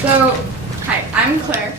So, hi, I'm Claire.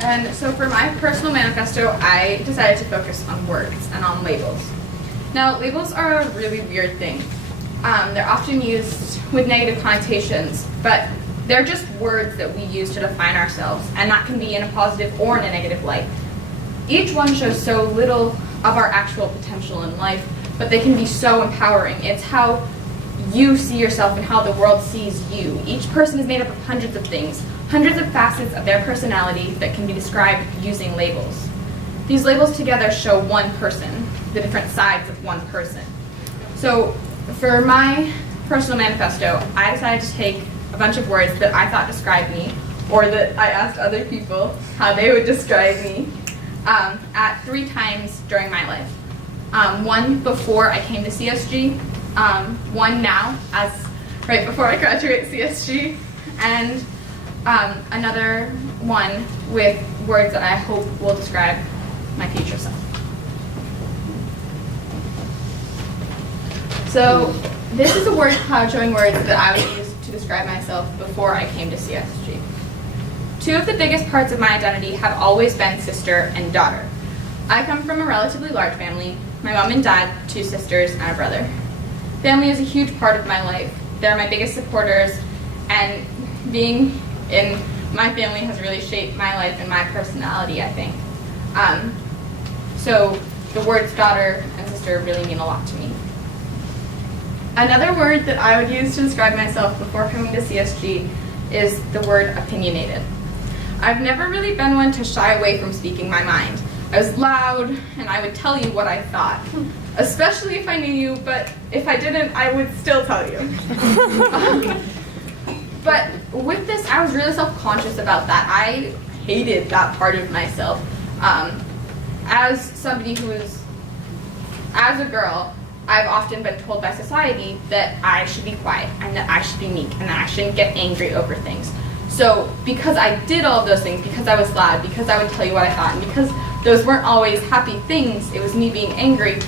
And so for my personal manifesto, I decided to focus on words and on labels. Now, labels are a really weird thing. They're often used with negative connotations, but they're just words that we use to define ourselves, and that can be in a positive or in a negative light. Each one shows so little of our actual potential in life, but they can be so empowering. It's how you see yourself and how the world sees you. Each person is made up of hundreds of things, hundreds of facets of their personality that can be described using labels. These labels together show one person, the different sides of one person. So for my personal manifesto, I decided to take a bunch of words that I thought described me, or that I asked other people how they would describe me, at 3 times during my life. One before I came to CSG, one now, as right before I graduate CSG, and another one with words that I hope will describe my future self. So this is a word cloud showing words that I would use to describe myself before I came to CSG. 2 of the biggest parts of my identity have always been sister and daughter. I come from a relatively large family, my mom and dad, 2 sisters, and a brother. Family is a huge part of my life. They're my biggest supporters, and being in my family has really shaped my life and my personality, I think. So the words daughter and sister really mean a lot to me. Another word that I would use to describe myself before coming to CSG is the word opinionated. I've never really been one to shy away from speaking my mind. I was loud, and I would tell you what I thought, especially if I knew you, but if I didn't, I would still tell you. But with this, I was really self-conscious about that. I hated that part of myself. As somebody who is, as a girl, I've often been told by society that I should be quiet, and that I should be meek, and that I shouldn't get angry over things. So because I did all of those things, because I was loud, because I would tell you what I thought, and because those weren't always happy things, it was me being angry,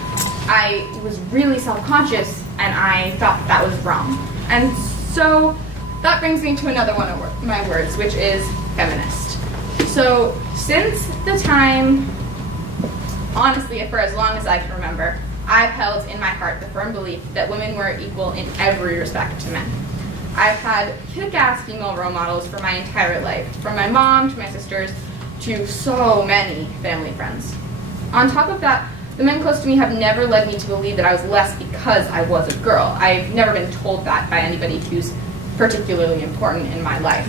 I was really self-conscious, and I thought that was wrong. And so that brings me to another one of my words, which is feminist. So since the time, honestly, for as long as I can remember, I've held in my heart the firm belief that women were equal in every respect to men. I've had kick-ass female role models for my entire life, from my mom to my sisters to so many family friends. On top of that, the men close to me have never led me to believe that I was less because I was a girl. I've never been told that by anybody who's particularly important in my life.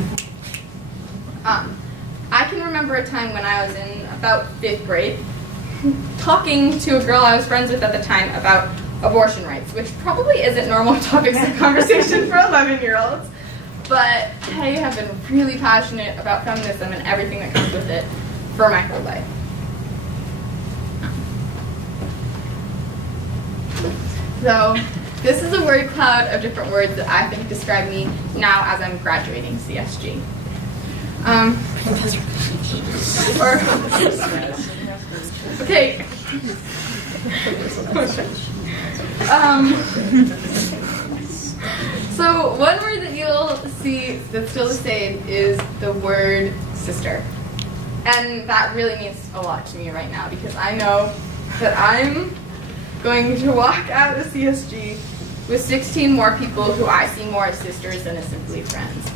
I can remember a time when I was in about 5th grade talking to a girl I was friends with at the time about abortion rights, which probably isn't normal topics of conversation for 11-year-olds, but I have been really passionate about feminism and everything that comes with it for my whole life. So this is a word cloud of different words that I think describe me now as I'm graduating CSG. Okay. So one word that you'll see that's still the same is the word sister. And that really means a lot to me right now, because I know that I'm going to walk out of CSG with 16 more people who I see more as sisters than as simply friends.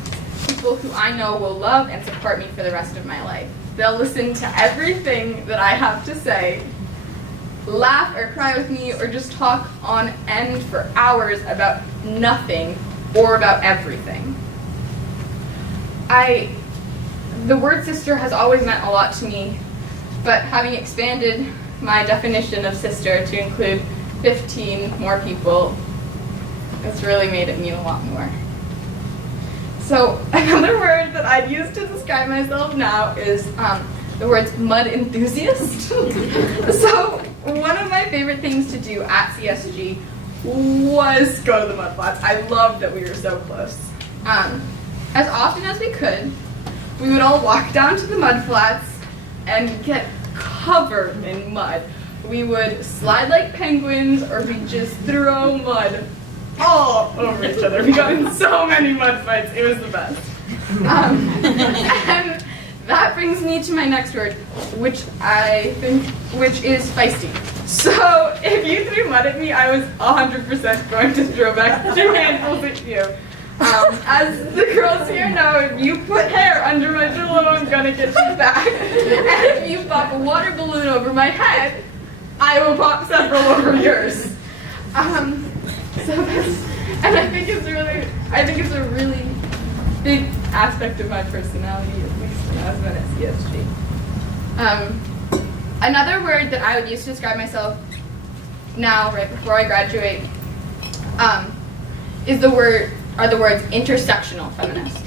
People who I know will love and support me for the rest of my life. They'll listen to everything that I have to say, laugh or cry with me, or just talk on end for hours about nothing or about everything. The word sister has always meant a lot to me, but having expanded my definition of sister to include 15 more people, it's really made it mean a lot more. So another word that I'd use to describe myself now is the words mud enthusiast. So one of my favorite things to do at CSG was go to the mud flats. I loved that we were so close. As often as we could, we would all walk down to the mud flats and get covered in mud. We would slide like penguins, or we'd just throw mud all over each other. We got in so many mud fights. It was the best. And that brings me to my next word, which is feisty. So if you threw mud at me, I was 100% going to throw back 2 handfuls at you. As the girls here know, if you put hair under my pillow, I'm gonna get you back. And if you pop a water balloon over my head, I will pop several over yours. And I think it's a really big aspect of my personality, at least when I was at CSG. Another word that I would use to describe myself now, right before I graduate, are the words intersectional feminist.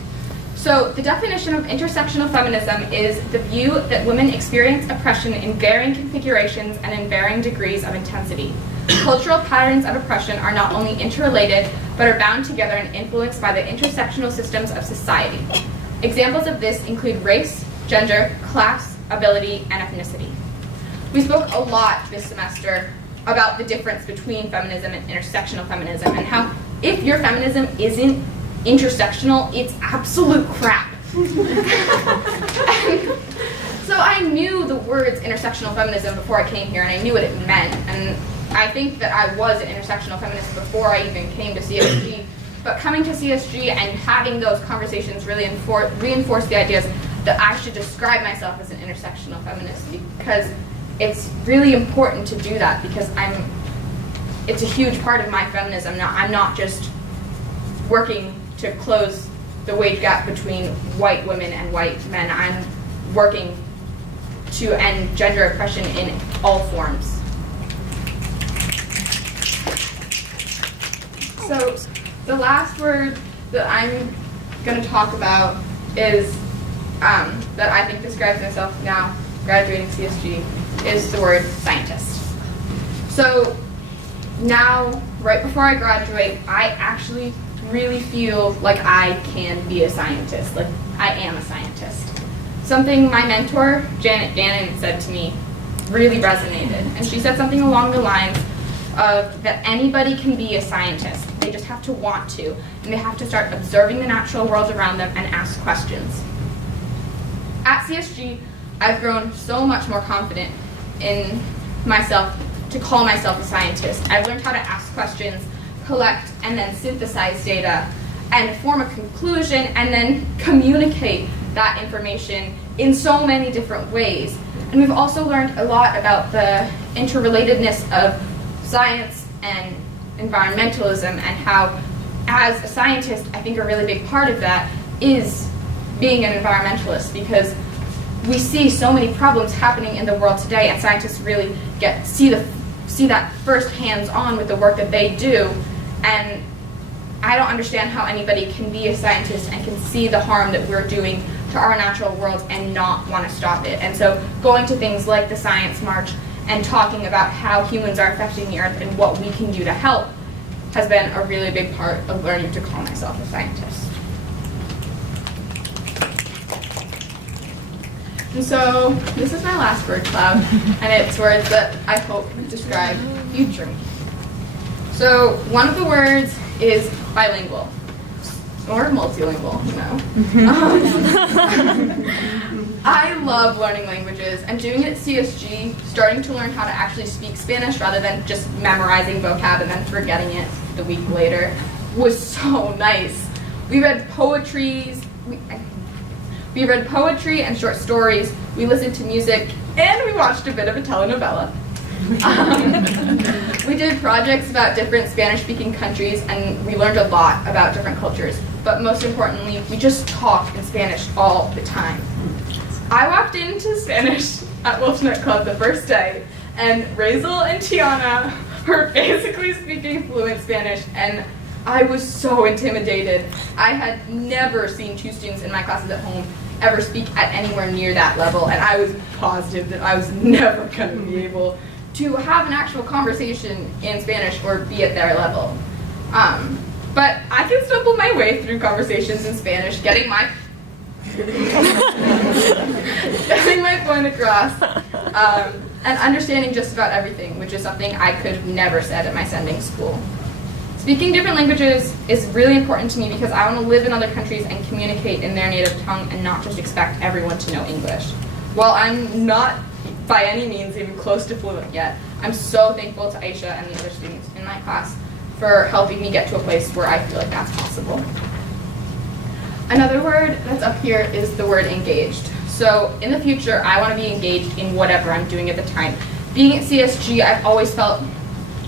So the definition of intersectional feminism is the view that women experience oppression in varying configurations and in varying degrees of intensity. Cultural patterns of oppression are not only interrelated, but are bound together and influenced by the intersectional systems of society. Examples of this include race, gender, class, ability, and ethnicity. We spoke a lot this semester about the difference between feminism and intersectional feminism, and how if your feminism isn't intersectional, it's absolute crap. So I knew the words intersectional feminism before I came here, and I knew what it meant. And I think that I was an intersectional feminist before I even came to CSG. But coming to CSG and having those conversations really reinforced the ideas that I should describe myself as an intersectional feminist, because it's really important to do that, because it's a huge part of my feminism. I'm not just working to close the wage gap between white women and white men. I'm working to end gender oppression in all forms. So the last word that I'm going to talk about is, that I think describes myself now, graduating CSG, is the word scientist. So now, right before I graduate, I actually really feel like I can be a scientist, like I am a scientist. Something my mentor, Janet Gannon, said to me really resonated, and she said something along the lines of that anybody can be a scientist. They just have to want to, and they have to start observing the natural world around them and ask questions. At CSG, I've grown so much more confident in myself to call myself a scientist. I've learned how to ask questions, collect and then synthesize data, and form a conclusion, and then communicate that information in so many different ways. And we've also learned a lot about the interrelatedness of science and environmentalism, and how, as a scientist, I think a really big part of that is being an environmentalist, because we see so many problems happening in the world today, and scientists really see that first hands-on with the work that they do. And I don't understand how anybody can be a scientist and can see the harm that we're doing to our natural world and not want to stop it. And so going to things like the Science March and talking about how humans are affecting the earth and what we can do to help has been a really big part of learning to call myself a scientist. And so this is my last word cloud, and it's words that I hope describe future me. So one of the words is bilingual, or multilingual, I love learning languages, and doing it at CSG, starting to learn how to actually speak Spanish rather than just memorizing vocab and then forgetting it the week later, was so nice. We read poetry and short stories, we listened to music, and we watched a bit of a telenovela. We did projects about different Spanish-speaking countries, and we learned a lot about different cultures. But most importantly, we just talked in Spanish all the time. I walked into Spanish at Wolfnut Club the first day, and Razel and Tiana were basically speaking fluent Spanish, and I was so intimidated. I had never seen 2 students in my classes at home ever speak at anywhere near that level, and I was positive that I was never going to be able to have an actual conversation in Spanish or be at their level. But I can stumble my way through conversations in Spanish, getting my point across, and understanding just about everything, which is something I could have never said at my sending school. Speaking different languages is really important to me because I want to live in other countries and communicate in their native tongue and not just expect everyone to know English. While I'm not by any means even close to fluent yet, I'm so thankful to Aisha and the other students in my class for helping me get to a place where I feel like that's possible. Another word that's up here is the word engaged. So in the future, I want to be engaged in whatever I'm doing at the time. Being at CSG, I've always felt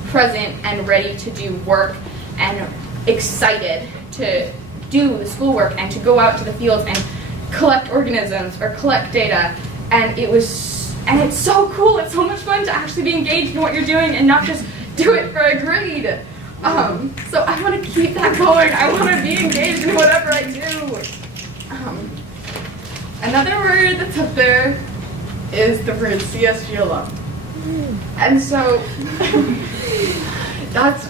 present and ready to do work and excited to do the schoolwork and to go out to the fields and collect organisms or collect data. And it's so cool. It's so much fun to actually be engaged in what you're doing and not just do it for a grade. So I want to keep that going. I want to be engaged in whatever I do. Another word that's up there is the word CSG alum. And so that's,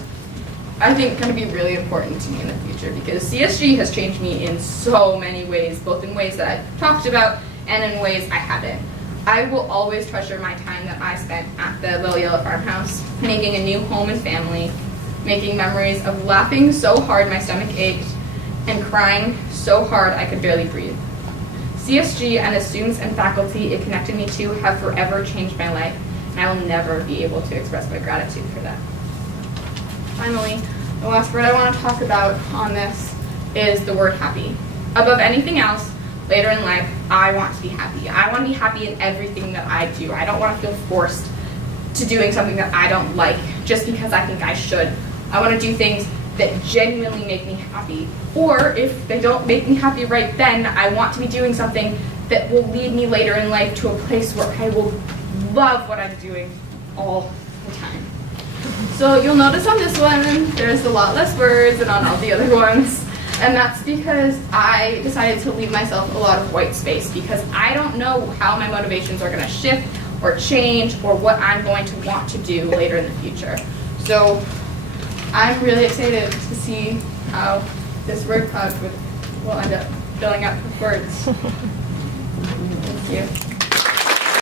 I think, going to be really important to me in the future because CSG has changed me in so many ways, both in ways that I've talked about and in ways I haven't. I will always treasure my time that I spent at the Little Yellow Farmhouse, making a new home and family, making memories of laughing so hard my stomach ached and crying so hard I could barely breathe. CSG and the students and faculty it connected me to have forever changed my life, and I will never be able to express my gratitude for that. Finally, the last word I want to talk about on this is the word happy. Above anything else, later in life, I want to be happy. I want to be happy in everything that I do. I don't want to feel forced to doing something that I don't like just because I think I should. I want to do things that genuinely make me happy. Or if they don't make me happy right then, I want to be doing something that will lead me later in life to a place where I will love what I'm doing all the time. So you'll notice on this one, there's a lot less words than on all the other ones. And that's because I decided to leave myself a lot of white space because I don't know how my motivations are going to shift or change or what I'm going to want to do later in the future. So I'm really excited to see how this word cloud will end up filling up with words. Thank you.